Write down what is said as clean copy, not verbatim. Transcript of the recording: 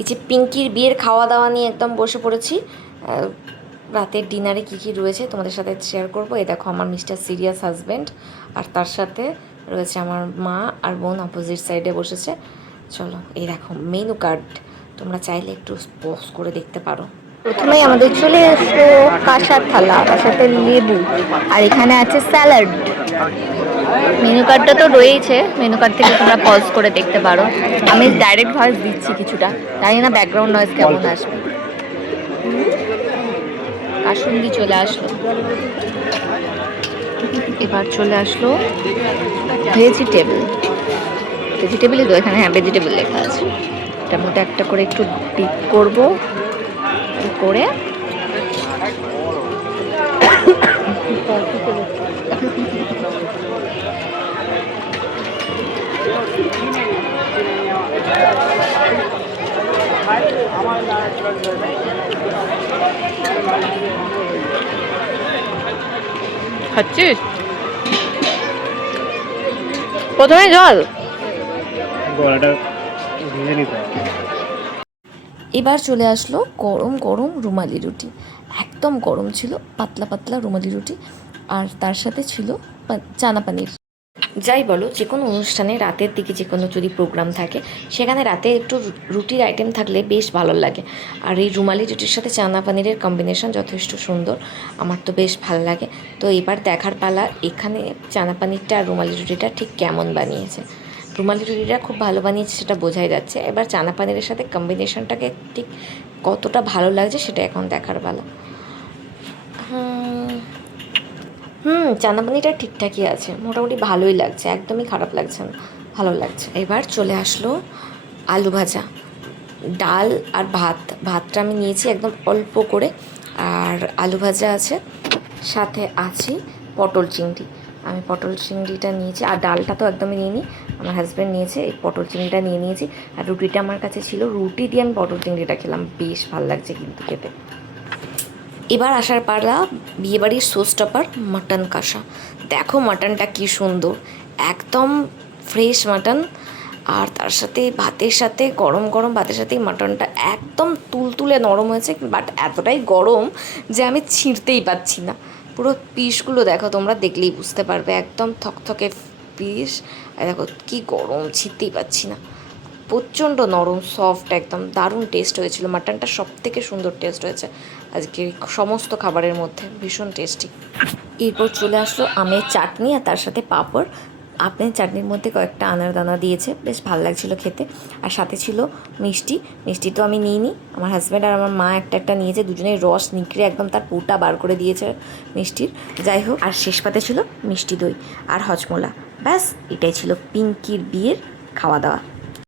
এই যে পিঙ্কির বিয়ের খাওয়া দাওয়া নিয়ে একদম বসে পড়েছি। রাতের ডিনারে কী কী রয়েছে তোমাদের সাথে শেয়ার করবো। এই দেখো আমার মিস্টার সিরিয়াস হাজব্যান্ড, আর তার সাথে রয়েছে আমার মা আর বোন অপোজিট সাইডে বসেছে। চলো এই দেখো মেনু কার্ড, তোমরা চাইলে একটু পজ করে দেখতে পারো। প্রথমেই আমাদের চলে আসলো কাঁসার থালা, তার সাথে লেবু, আর এখানে আছে স্যালাড। মেনু কার্ডটা তো রয়েছে, মেনু কার্ড থেকে তোমরা পজ করে দেখতে পারো। আমি ডাইরেক্ট ভয়েস দিচ্ছি কিছুটা, জানি না ব্যাকগ্রাউন্ড নয়েজ কেমন আসবে। কাসুন্দি চলে আসলো, এবার চলে আসলো ভেজিটেবলই তো এখানে, হ্যাঁ ভেজিটেবল লেখা আছে। এটার মধ্যে একটা করে একটু ডিপ করবো করে খাচ্ছিস? প্রথমে জল এবার চলে আসলো গরম গরম রুমালি রুটি। একদম গরম ছিল, পাতলা পাতলা রুমালি রুটি, আর তার সাথে ছিল চানা পানির। যাই বলো, যে কোনো অনুষ্ঠানে রাতের দিকে যে কোনো যদি প্রোগ্রাম থাকে, সেখানে রাতে একটু রুটির আইটেম থাকলে বেশ ভালো লাগে। আর এই রুমালি রুটির সাথে চানা পানিরের কম্বিনেশন যথেষ্ট সুন্দর, আমার তো বেশ ভালো লাগে। তো এবার দেখার পালা এখানে চানা পানিরটা আর রুমালি রুটিটা ঠিক কেমন বানিয়েছে। রুমালি রুটিটা খুব ভালো বানিয়েছে সেটা বোঝাই যাচ্ছে, এবার চানা পানিরের সাথে কম্বিনেশনটাকে ঠিক কতটা ভালো লাগছে সেটা এখন দেখার পালা। চানা পানিটা ঠিকঠাকই আছে, মোটামুটি ভালোই লাগছে, একদমই খারাপ লাগছে না, ভালো লাগছে। এবার চলে আসলো আলু ভাজা, ডাল আর ভাতটা আমি নিয়েছি একদম অল্প করে, আর আলু ভাজা আছে, সাথে আছে পটল চিংড়ি। আমি পটল চিংড়িটা নিয়েছি, আর ডালটা তো একদমই নিইনি, আমার হাজব্যান্ড নিয়েছে, এই পটল চিংড়িটা নিয়ে নিয়েছি। আর রুটিটা আমার কাছে ছিল, রুটি দিয়ে আমি পটল চিংড়িটা খেলাম, বেশ ভালো লাগছে কিন্তু খেতে। এবার আসার পালা বিয়েবাড়ির শো স্টপার মাটন কষা। দেখো মাটনটা কি সুন্দর, একদম ফ্রেশ মাটন, আর তার সাথে ভাতের সাথে গরম গরম ভাতের সাথে মাটনটা একদম তুলতুলে নরম হয়েছে, বাট এতটাই গরম যে আমি ছিঁড়তেই পাচ্ছি না। পুরো পিসগুলো দেখো, তোমরা দেখলেই বুঝতে পারবে, একদম থকথকে পিস। দেখো কি গরম, ছিঁড়তেই পাচ্ছি না, প্রচণ্ড নরম সফট, একদম দারুণ টেস্ট হয়েছিল। মাটনটা সব থেকে সুন্দর টেস্ট হয়েছে আজকে সমস্ত খাবারের মধ্যে, ভীষণ টেস্টি। এরপর চলে আসলো আমের চাটনি, আর তার সাথে পাঁপড়। আমের চাটনির মধ্যে কয়েকটা আনার দানা দিয়েছে, বেশ ভালো লাগছিলো খেতে। আর সাথে ছিল মিষ্টি, মিষ্টি তো আমি নিইনি, আমার হাজব্যান্ড আর আমার মা একটা একটা নিয়েছে, দুজনেই রস নিকড়ে একদম তার পুরটা বার করে দিয়েছে মিষ্টির। যাই হোক, আর শেষ পাতে ছিল মিষ্টি দই আর হজমোলা। ব্যাস এটাই ছিল পিঙ্কির বিয়ের খাওয়া দাওয়া।